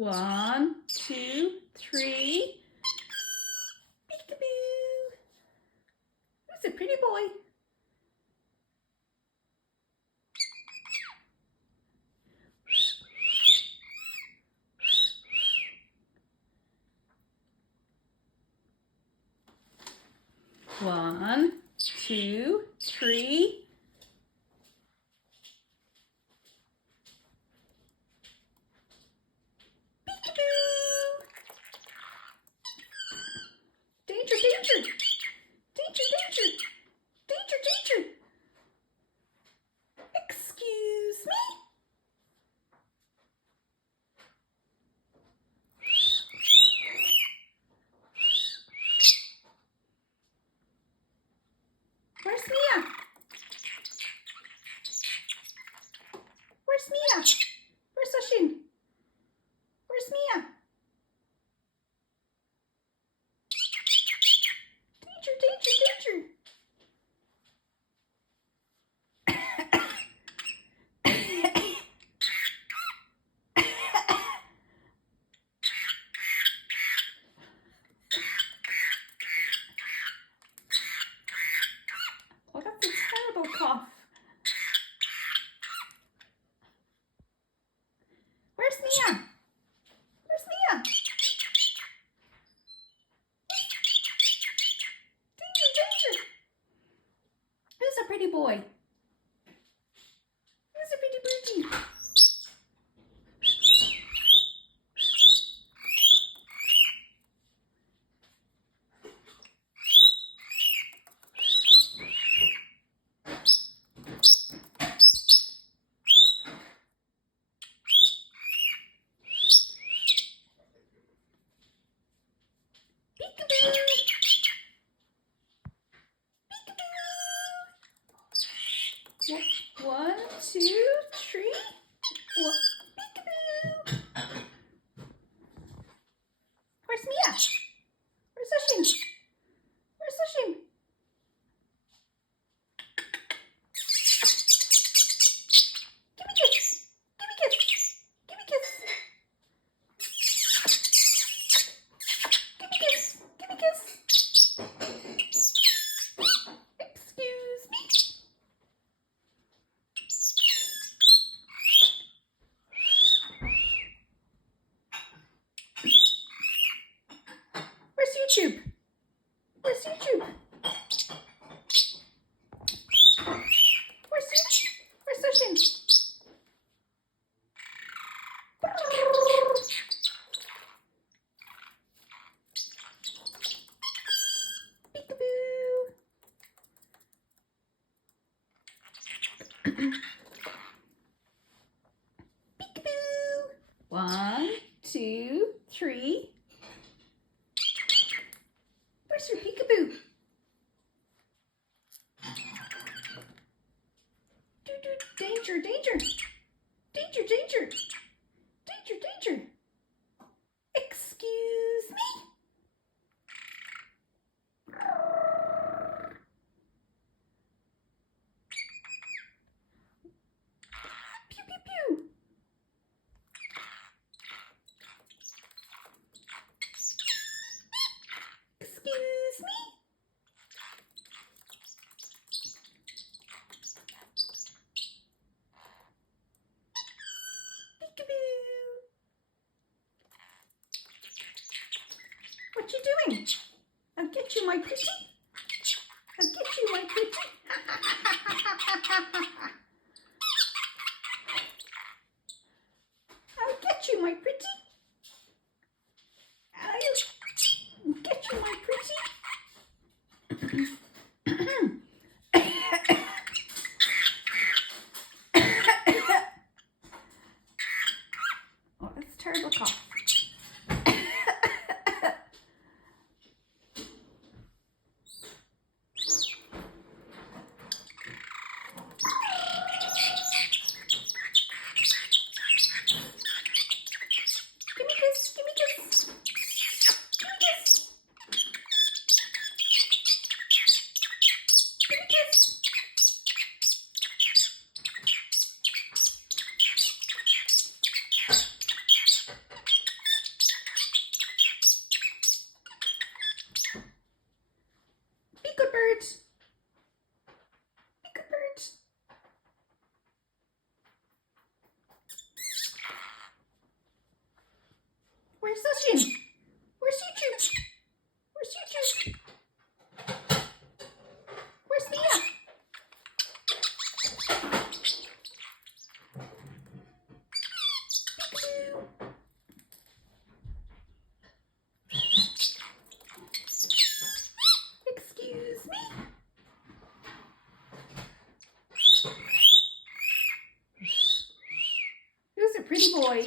1, 2, 3. Peekaboo. Who's a pretty boy? One, 2, 3. Peekaboo! Danger, danger! Danger, danger! Danger, danger! Excuse me? Where's Mia? Where's Mia? Where's Sashin? Where's Mia? Danger, danger, danger! Oh, that's a terrible cough. Where's Mia? Where's Mia? Danger, danger! Who's a pretty boy? Who's a pretty birdie? Peekaboo! Peekaboo! 1, 2, 3. Peekaboo! Where's Mia? Where's Sashin? Where's Sashin? Give me kiss! Give me kiss! Give me kiss! Give me kiss! Give me kiss! Excuse me? Where's YouTube? Where's YouTube? Where's Sashin? Peekaboo! Peekaboo! 1, 2, 3. Where's your peekaboo? Danger, danger! Danger, danger! Danger, danger! Excuse me? Pew, pew, pew! Excuse me? Peekaboo! What you doing? I'll get you, my pretty. I'll get you, my pretty. I'll get you, my pretty. I'll get you, my pretty. Oh, that's a terrible cough. Give me kiss, give me kiss. Give me kiss. Give me kiss. pretty boy.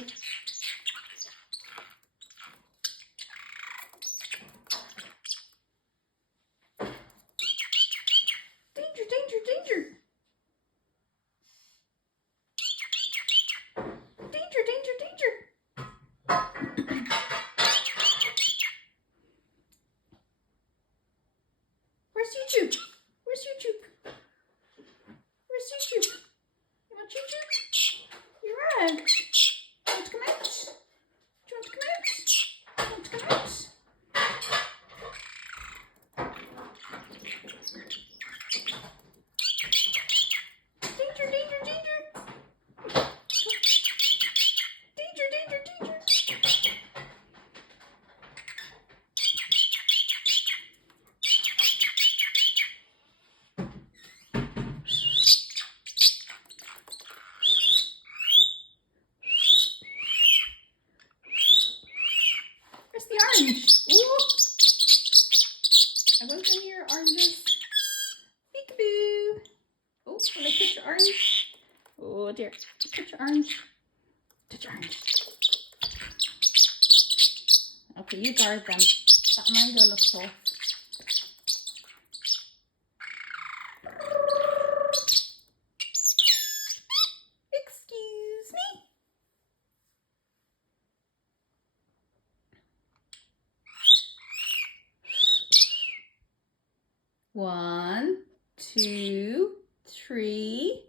Danger, danger, danger. Danger, danger, danger. Where's YouTube? Where's YouTube? Where's YouTube? You want YouTube? You're out. You want to come out? Do you want to come out? You want to come out? Danger, danger, danger. Danger, danger, danger. Where's the orange? Ooh. I won't go near oranges. Peekaboo. Oh, will I touch your orange? Oh dear. Touch your orange. Touch your orange. Okay, you guard them. That mango looks soft. Excuse me. One, two, three.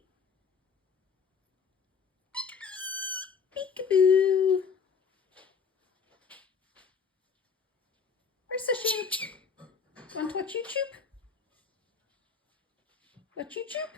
Peekaboo. Where's Sashin? Want to watch YouTube? Watch YouTube?